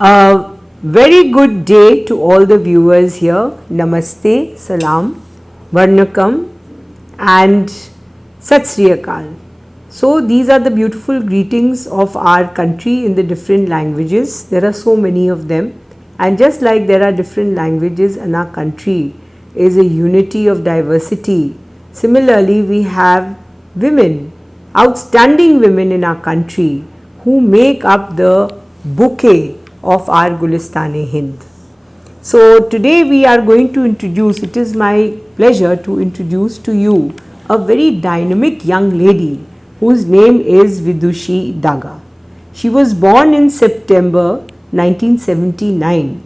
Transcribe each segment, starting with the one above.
A very good day to all the viewers here. Namaste, Salam, Varnakam and Sat Sri Akal. So these are the beautiful greetings of our country in the different languages. There are so many of them, and just like there are different languages in our country is a unity of diversity. Similarly, we have women, outstanding women in our country who make up the bouquet of our Gulistani-Hind. So today we are going to introduce, it is my pleasure to introduce to you a very dynamic young lady whose name is Vidushi Daga. She was born in September 1979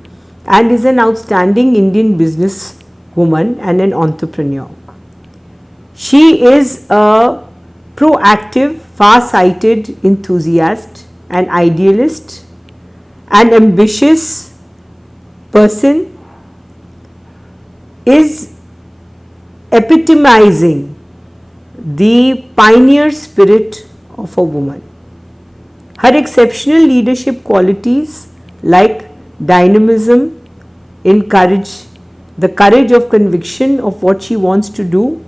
and is an outstanding Indian businesswoman and an entrepreneur. She is a proactive, far-sighted enthusiast, an idealist, an ambitious person, is epitomizing the pioneer spirit of a woman. Her exceptional leadership qualities like dynamism, the courage of conviction of what she wants to do,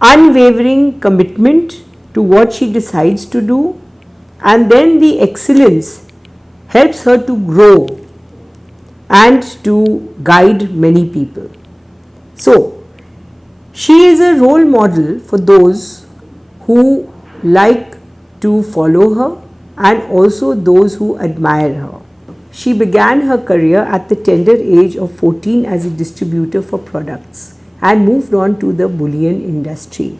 unwavering commitment to what she decides to do, and then the excellence helps her to grow and to guide many people. So, she is a role model for those who like to follow her and also those who admire her. She began her career at the tender age of 14 as a distributor for products and moved on to the bullion industry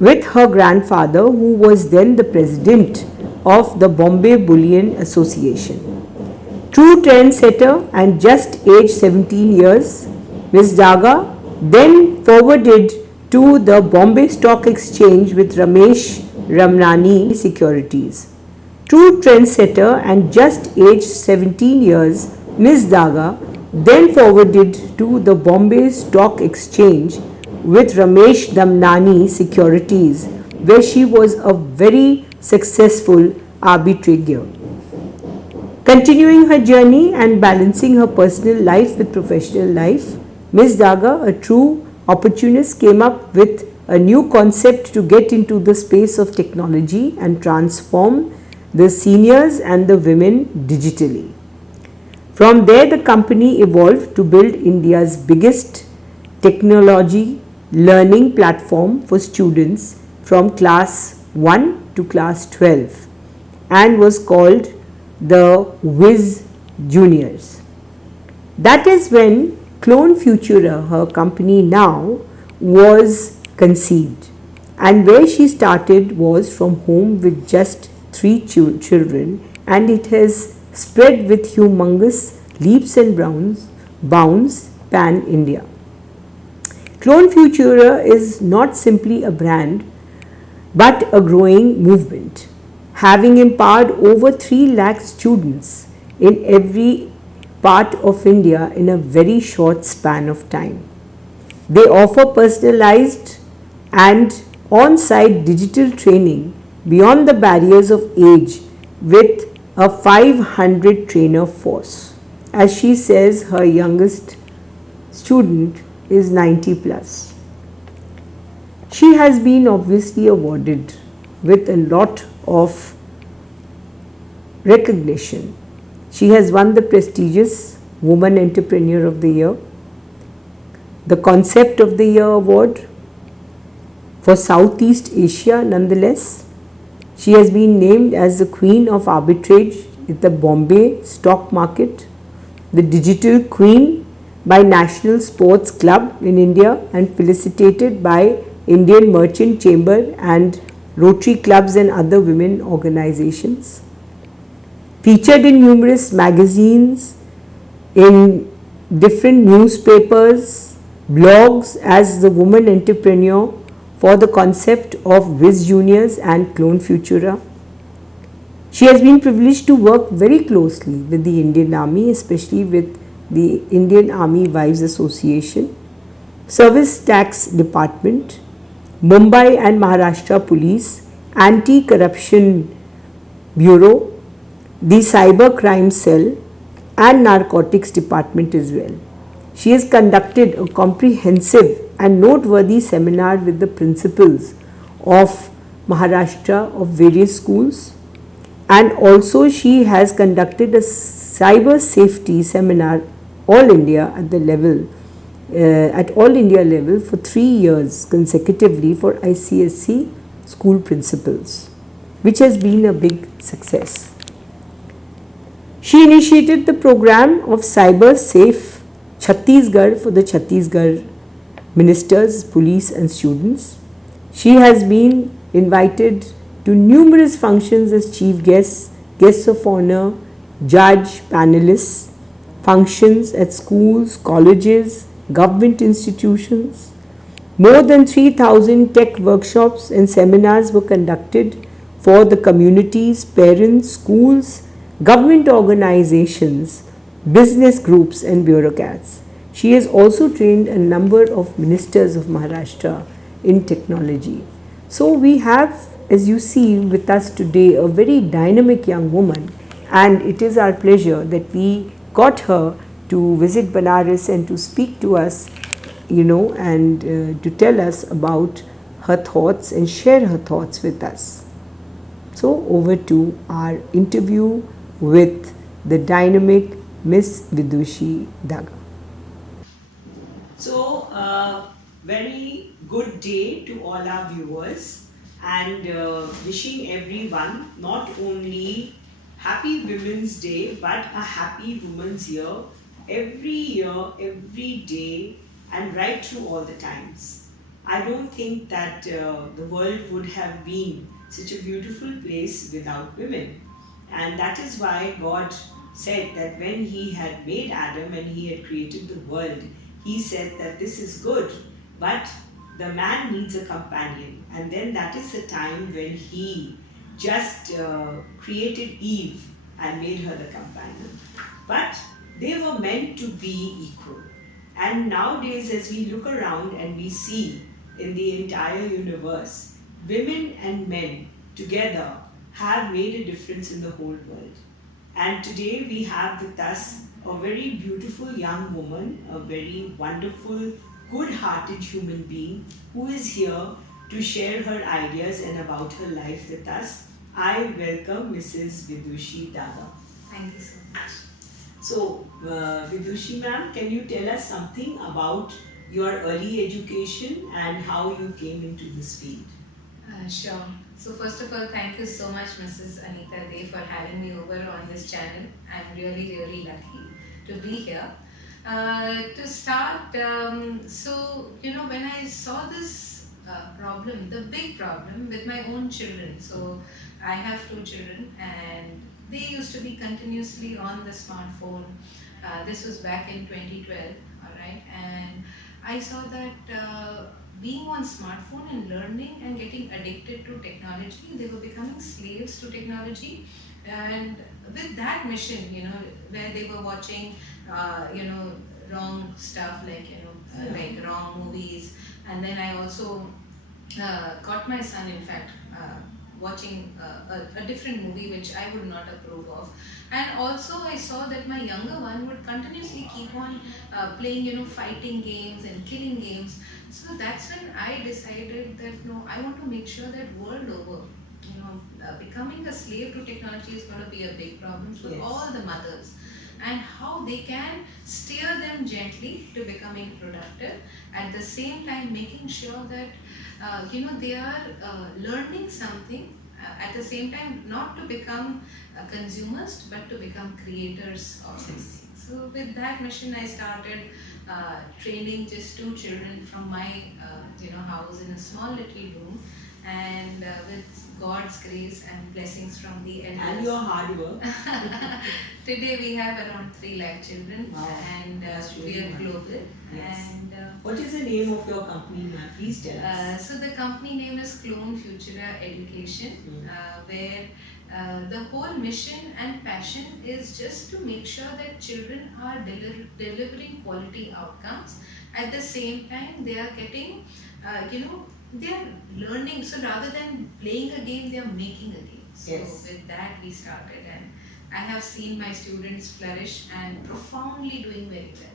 with her grandfather, who was then the president of the Bombay Bullion Association. True trendsetter and just aged 17 years, Ms. Daga then forwarded to the Bombay Stock Exchange with Ramesh Ramnani Securities. True trendsetter and just aged 17 years, Ms. Daga then forwarded to the Bombay Stock Exchange with Ramesh Damnani Securities, where she was a very successful arbitrator. Continuing her journey and balancing her personal life with professional life, Ms. Daga, a true opportunist, came up with a new concept to get into the space of technology and transform the seniors and the women digitally. From there, the company evolved to build India's biggest technology learning platform for students from class 1 to class 12 and was called the Whiz Juniors. That is when Clone Futura, her company now, was conceived, and where she started was from home with just 3 children, and it has spread with humongous leaps and bounds pan-India. Clone Futura is not simply a brand but a growing movement, having empowered over 3 lakh students in every part of India in a very short span of time. They offer personalized and on-site digital training beyond the barriers of age with a 500 trainer force. As she says, her youngest student is 90 plus. She has been obviously awarded with a lot of recognition. She has won the prestigious Woman Entrepreneur of the Year, the Concept of the Year award for Southeast Asia nonetheless. She has been named as the Queen of Arbitrage at the Bombay Stock Market, the Digital Queen by National Sports Club in India, and felicitated by Indian Merchant Chamber and Rotary clubs and other women organizations. Featured in numerous magazines, in different newspapers, blogs as the woman entrepreneur for the concept of Whiz Juniors and Clone Futura. She has been privileged to work very closely with the Indian Army, especially with the Indian Army Wives Association, Service Tax Department, Mumbai and Maharashtra Police, Anti-Corruption Bureau, the Cyber Crime Cell, and Narcotics Department as well. She has conducted a comprehensive and noteworthy seminar with the principals of Maharashtra of various schools, and also she has conducted a cyber safety seminar all India at the level at all India level for 3 years consecutively for ICSC school principals, which has been a big success. She initiated the program of Cyber Safe Chhattisgarh for the Chhattisgarh ministers, police and students. She has been invited to numerous functions as chief guests, guests of honor, judge, panelists, functions at schools, colleges, government institutions. More than 3,000 tech workshops and seminars were conducted for the communities, parents, schools, government organizations, business groups and bureaucrats. She has also trained a number of ministers of Maharashtra in technology. So we have, as you see with us today, a very dynamic young woman, and it is our pleasure that we got her to visit Banaras and to speak to us, and to tell us about her thoughts and share her thoughts with us. So over to our interview with the dynamic Miss Vidushi Daga. So, very good day to all our viewers, and wishing everyone not only Happy Women's Day but a Happy Women's Year year, every day, and right through all the times. I don't think that the world would have been such a beautiful place without women. And that is why God said that when He had made Adam and He had created the world, He said that this is good, but the man needs a companion. And then that is the time when He just created Eve and made her the companion. But they were meant to be equal. And nowadays, as we look around and we see in the entire universe, women and men together have made a difference in the whole world. And today we have with us a very beautiful young woman, a very wonderful, good-hearted human being who is here to share her ideas and about her life with us. I welcome Mrs. Vidushi Daga. Thank you so much. So, Vidushi ma'am, can you tell us something about your early education and how you came into this field? Sure. So first of all, thank you so much, Mrs. Anita Dey, for having me over on this channel. I'm really, really lucky to be here. To start, when I saw this problem, the big problem with my own children. So I have 2 children, and they used to be continuously on the smartphone. This was back in 2012, all right, and I saw that being on smartphone and learning and getting addicted to technology, they were becoming slaves to technology. And with that mission, where they were watching, wrong stuff like wrong movies. And then I also caught my son, in fact, watching a different movie which I would not approve of. And also I saw that my younger one would continuously keep on playing, fighting games and killing games. So that's when I decided that no, I want to make sure that world over, becoming a slave to technology is going to be a big problem for all the mothers, and how they can steer them gently to becoming productive, at the same time making sure that they are learning something, at the same time not to become consumers but to become creators of this thing. So with that mission I started training just 2 children from my house in a small little room, and with God's grace and blessings from the elders. And your hard work. Today we have around 3 lakh children. Wow. And we are global. Yes. And what is the name of your company, ma'am? Please tell us. So the company name is Clone Futura Education, where the whole mission and passion is just to make sure that children are delivering quality outcomes. At the same time, they are getting, they are learning. So rather than playing a game, they are making a game. So with that we started, and I have seen my students flourish and profoundly doing very well.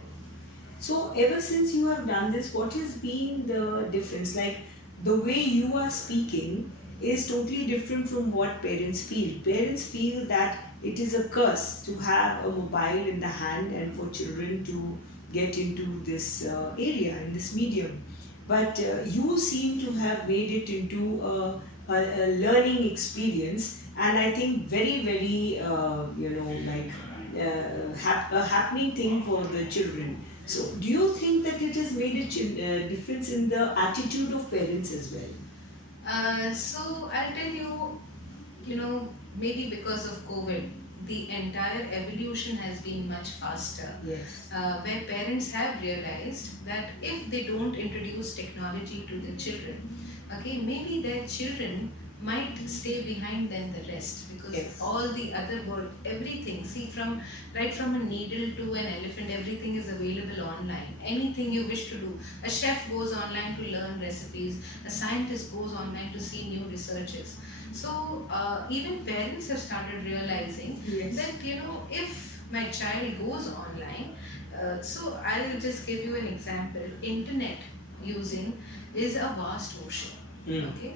So, ever since you have done this, what has been the difference? Like, the way you are speaking is totally different from what parents feel. Parents feel that it is a curse to have a mobile in the hand and for children to get into this area, in this medium. But you seem to have made it into a learning experience, and I think very, very, like a happening thing for the children. So, do you think that it has made a difference in the attitude of parents as well? So I'll tell you, maybe because of COVID, the entire evolution has been much faster. Yes. Where parents have realized that if they don't introduce technology to the children, okay, maybe their children might stay behind than the rest, because Yes. all the other world, everything, see, from right from a needle to an elephant, everything is available online. Anything you wish to do, a chef goes online to learn recipes, a scientist goes online to see new researches. So even parents have started realizing Yes. that, if my child goes online, so I'll just give you an example. Internet using is a vast ocean. Hmm. Okay,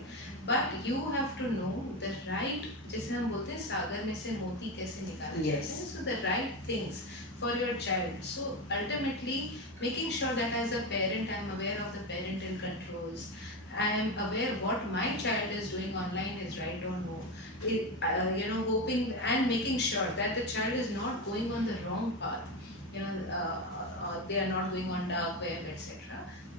but you have to know the right, जैसे हम बोलते हैं सागर में से मोती कैसे निकाले Yes. जाते हैं, so the right things for your child. So ultimately making sure that as a parent I am aware of the parental controls, I am aware what my child is doing online is right or no. Hoping and making sure that the child is not going on the wrong path. They are not going on dark web, etc.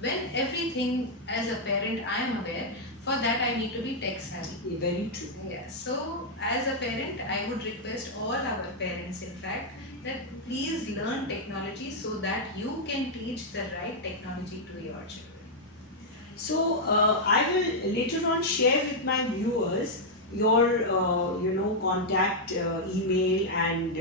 When everything as a parent I am aware, for that I need to be tech savvy. Very true. Yeah. So as a parent, I would request all our parents, in fact, that please learn technology so that you can teach the right technology to your children. So I will later on share with my viewers your contact email and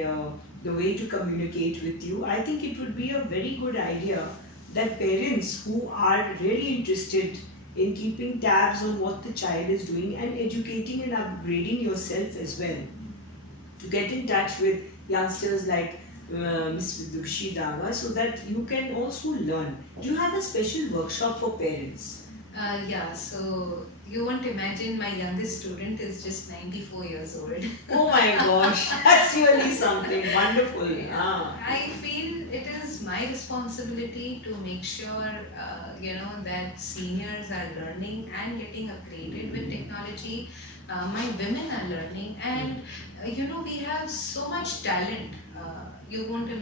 the way to communicate with you. I think it would be a very good idea that parents who are really interested in keeping tabs on what the child is doing and educating and upgrading yourself as well, to get in touch with youngsters like Ms. Vidukshi Daga, so that you can also learn. Do you have a special workshop for parents? Yeah, so you won't imagine, my youngest student is just 94 years old. Oh my gosh, that's really something wonderful. Ah. I feel it is my responsibility to make sure, that seniors are learning and getting upgraded with technology. My women are learning, and we have so much talent. You won't here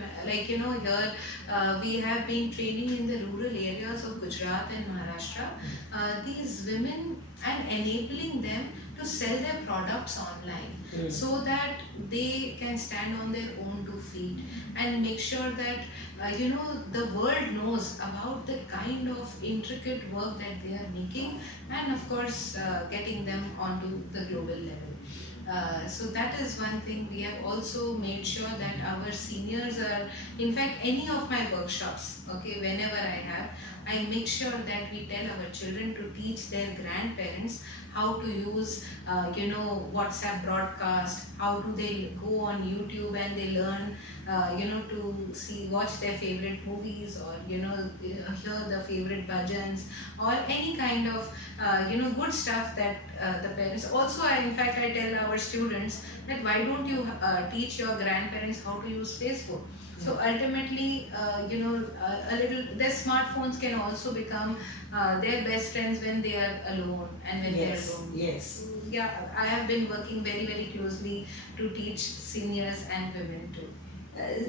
we have been training in the rural areas of Gujarat and Maharashtra. These women, and enabling them to sell their products online, so that they can stand on their own 2 feet and make sure that the world knows about the kind of intricate work that they are making, and of course getting them onto the global level. So that is one thing. We have also made sure that our seniors are, in fact, any of my workshops, okay, whenever I make sure that we tell our children to teach their grandparents how to use, WhatsApp broadcast, how do they go on YouTube and they learn, to watch their favorite movies, or, hear the favorite bhajans, or any kind of, good stuff that the parents. Also, I tell our students that why don't you teach your grandparents how to use Facebook? So ultimately, their smartphones can also become their best friends when they are alone and when they are Yes, alone. yes. Yeah, I have been working very, very closely to teach seniors and women too.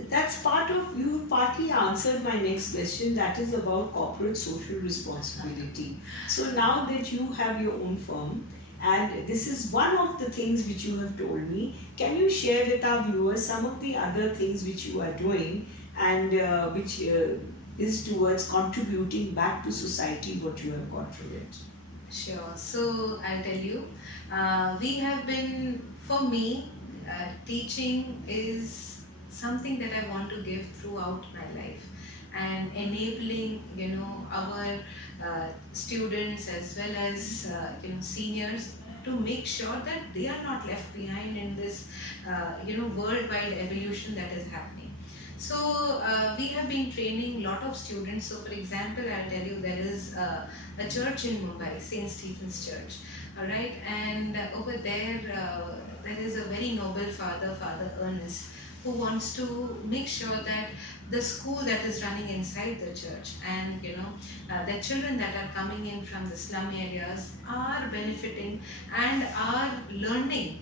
That's part of, you partly answered my next question, that is about corporate social responsibility. So now that you have your own firm, and this is one of the things which you have told me, can you share with our viewers some of the other things which you are doing, and which is towards contributing back to society what you have got from it? Sure. So I'll tell you, we have been, for me, teaching is something that I want to give throughout my life, and enabling, our students as well as, seniors to make sure that they are not left behind in this worldwide evolution that is happening. So we have been training a lot of students. So for example, I'll tell you, there is a church in Mumbai, St. Stephen's Church, all right, and over there there is a very noble father, Father Ernest, who wants to make sure that the school that is running inside the church, and the children that are coming in from the slum areas are benefiting and are learning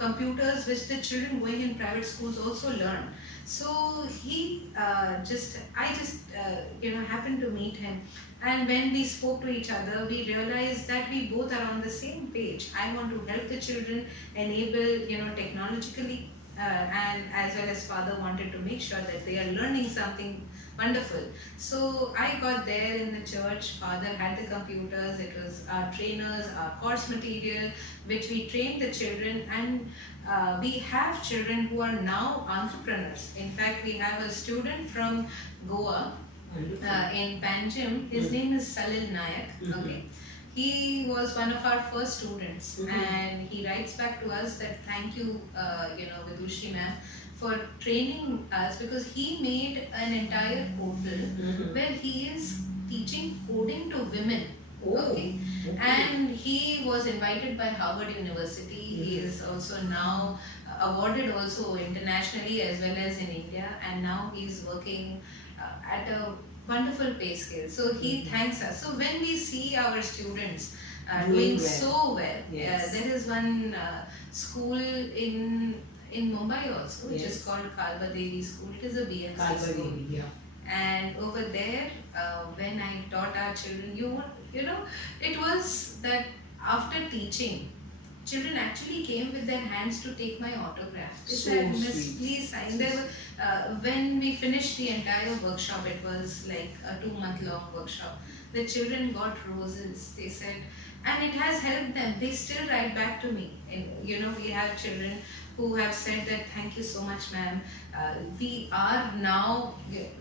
computers, which the children going in private schools also learn. So I just happened to meet him, and when we spoke to each other, we realized that we both are on the same page. I want to help the children enable technologically, and as well as father wanted to make sure that they are learning something wonderful. So I got there in the church, father had the computers, it was our trainers, our course material, which we trained the children, and we have children who are now entrepreneurs. In fact, we have a student from Goa, in Panjim. His name is Salil Nayak. Okay. He was one of our first students, and he writes back to us that thank you, Vidushri ma'am, for training us, because he made an entire portal where he is teaching coding to women. Okay, and he was invited by Harvard University. He is also now awarded also internationally as well as in India, and now he's working at a wonderful pay scale. So he thanks us. So when we see our students doing well. so well, Yes. there is one school in Mumbai also, which is called Kalba Devi School. It is a BMC school. And over there, when I taught our children, it was that after teaching, children actually came with their hands to take my autograph. They So said, Miss, sweet. please sign. There were, when we finished the entire workshop, it was like a 2-month long workshop. The children got roses. They said, and it has helped them. They still write back to me. And we have children who have said that thank you so much, ma'am. We are now,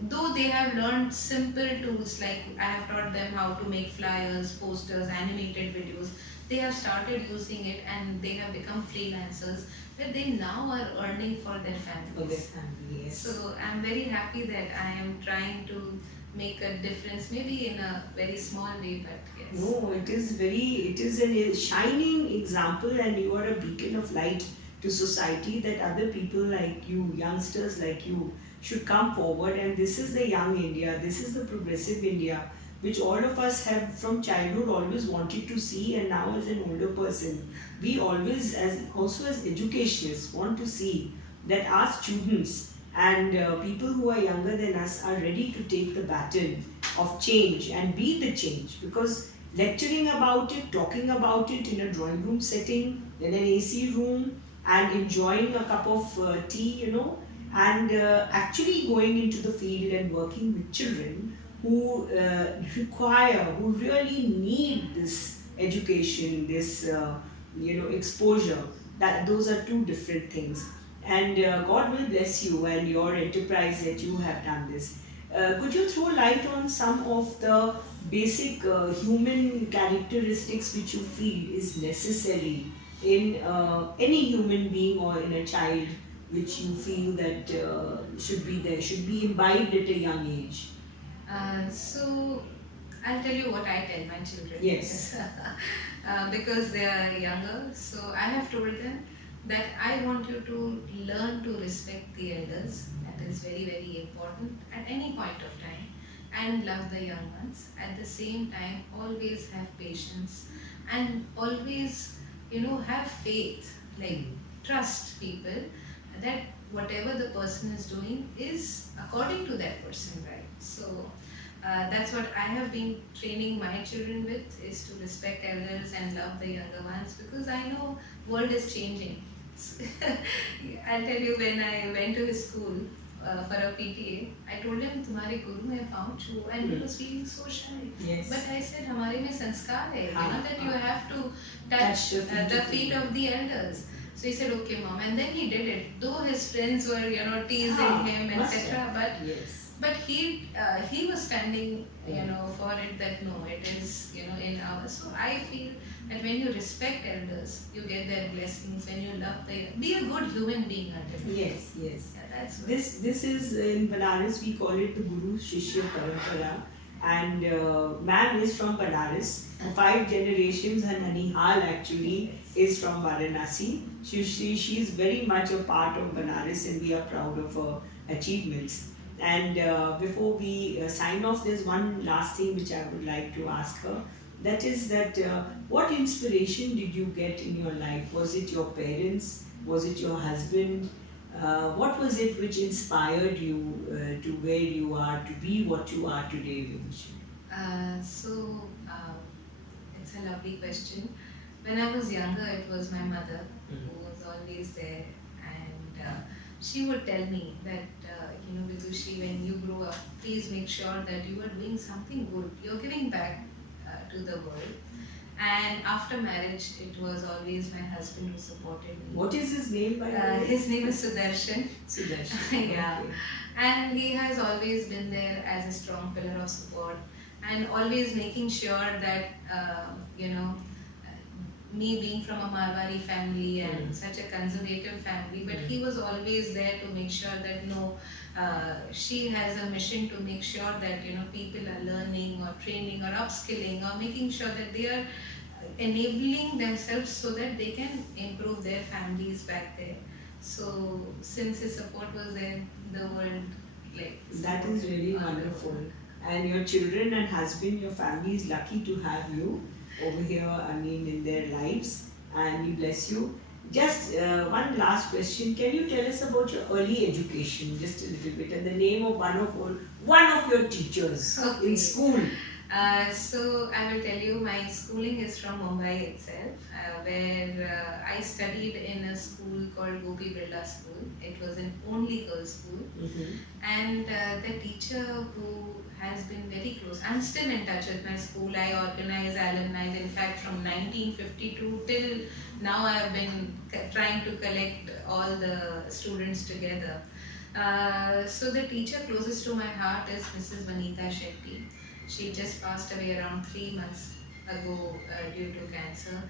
though they have learned simple tools, like I have taught them how to make flyers, posters, animated videos. They have started using it, and they have become freelancers, but they now are earning for their families. Yes. So I'm very happy that I am trying to make a difference, maybe in a very small way, but yes. No, it is a shining example, and you are a beacon of light to society, that other people like you, youngsters like you, should come forward. And this is the young India, this is the progressive India, which all of us have from childhood always wanted to see, and now as an older person, we always, as educationists, want to see that our students and people who are younger than us are ready to take the baton of change and be the change. Because lecturing about it, talking about it in a drawing room setting, in an AC room, and enjoying a cup of tea, and actually going into the field and working with children who who really need this education, this exposure. That those are two different things. And God will bless you and your enterprise that you have done this. Could you throw light on some of the basic human characteristics which you feel is necessary in any human being or in a child, which you feel that should be there, should be imbibed at a young age? So I'll tell you what I tell my children. Yes. Because they are younger, so I have told them that I want you to learn to respect the elders. That is very, very important at any point of time, and love the young ones. At the same time, always have patience, and always, have faith, like trust people that whatever the person is doing is according to that person, right? So that's what I have been training my children with, is to respect elders and love the younger ones, because I know world is changing. I'll tell you, when I went to his school for a PTA, I told him, "Tumhare guru mein paunch hu," and he was feeling so shy. Yes. But I said, "Hamare mein sanskar hai, that you have to Touch touch the the feet of the elders." So he said, "Okay, mom," and then he did it. Though his friends were, teasing him, etc. But yes. but he was standing, for it, that no, it is, in our. So I feel that when you respect elders, you get their blessings. When you love be a good human being ultimately. Yes, yes. Yeah, that's what. This is in Banaras we call it the Guru Shishya Parampara, and ma'am is from Banaras. 5 generations, her Nanihal actually is from Varanasi. She is very much a part of Banaras, and we are proud of her achievements. And before we sign off, there's one last thing which I would like to ask her. That is that what inspiration did you get in your life? Was it your parents? Was it your husband? What was it which inspired you to where you are, to be what you are today, Vibhushi? It's a lovely question. When I was younger, it was my mother Mhm. who was always there, and she would tell me that, Vidushi, when you grow up, please make sure that you are doing something good. You're giving back to the world. And after marriage, it was always my husband who supported me. What is his name, by the way? His name is Sudarshan. Sudarshan. Yeah. Okay. And he has always been there as a strong pillar of support, and always making sure that, me being from a Marwari family and such a conservative family, but he was always there to make sure that no, she has a mission to make sure that people are learning or training or upskilling or making sure that they are enabling themselves so that they can improve their families back there. So since his support was there, the world That is really wonderful. And your children and husband, your family is lucky to have you over here, I mean, in their lives. And we bless you. Just one last question. Can you tell us about your early education, just a little bit, and the name of one of your teachers Okay. in school? So I will tell you, my schooling is from Mumbai itself, where I studied in a school called Gopi Birla School. It was an only girls school, and the teacher who has been very close. I'm still in touch with my school. I organize alumni. In fact, from 1952 till now, I have been trying to collect all the students together. So the teacher closest to my heart is Mrs. Vanita Shetty. She just passed away around 3 months ago due to cancer.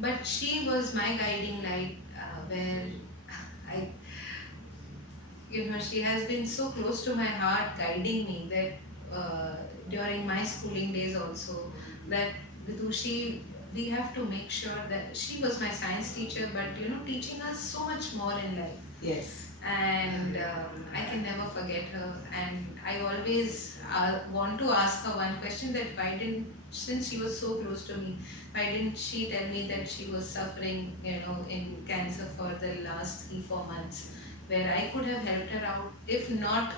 But she was my guiding light, where I, she has been so close to my heart, guiding me that during my schooling days also, that Vidushi, we have to make sure that she was my science teacher, but teaching us so much more in life. Yes. And I can never forget her. And I always want to ask her one question, that why didn't, since she was so close to me, why didn't she tell me that she was suffering, in cancer for the last 3-4 months, where I could have helped her out, if not,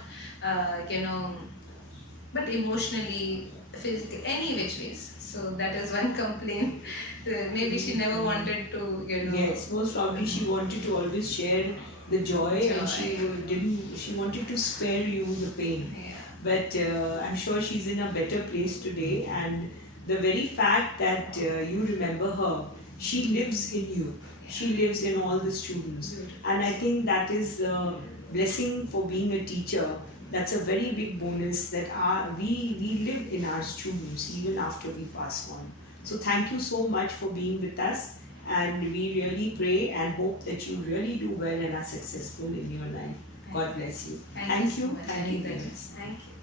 but emotionally, physically, any which ways. So that is one complaint. Maybe she never wanted to, Yes, most probably she wanted to always share the joy, and she Joy. didn't. She wanted to spare you the pain. Yeah. But I'm sure she's in a better place today, and the very fact that you remember her, she lives in you. She lives in all the students, and I think that is a blessing for being a teacher. That's a very big bonus that we live in our students even after we pass on. So thank you so much for being with us, and we really pray and hope that you really do well and are successful in your life. God bless you. Thank you so much, Thank you. Anita. Thank you.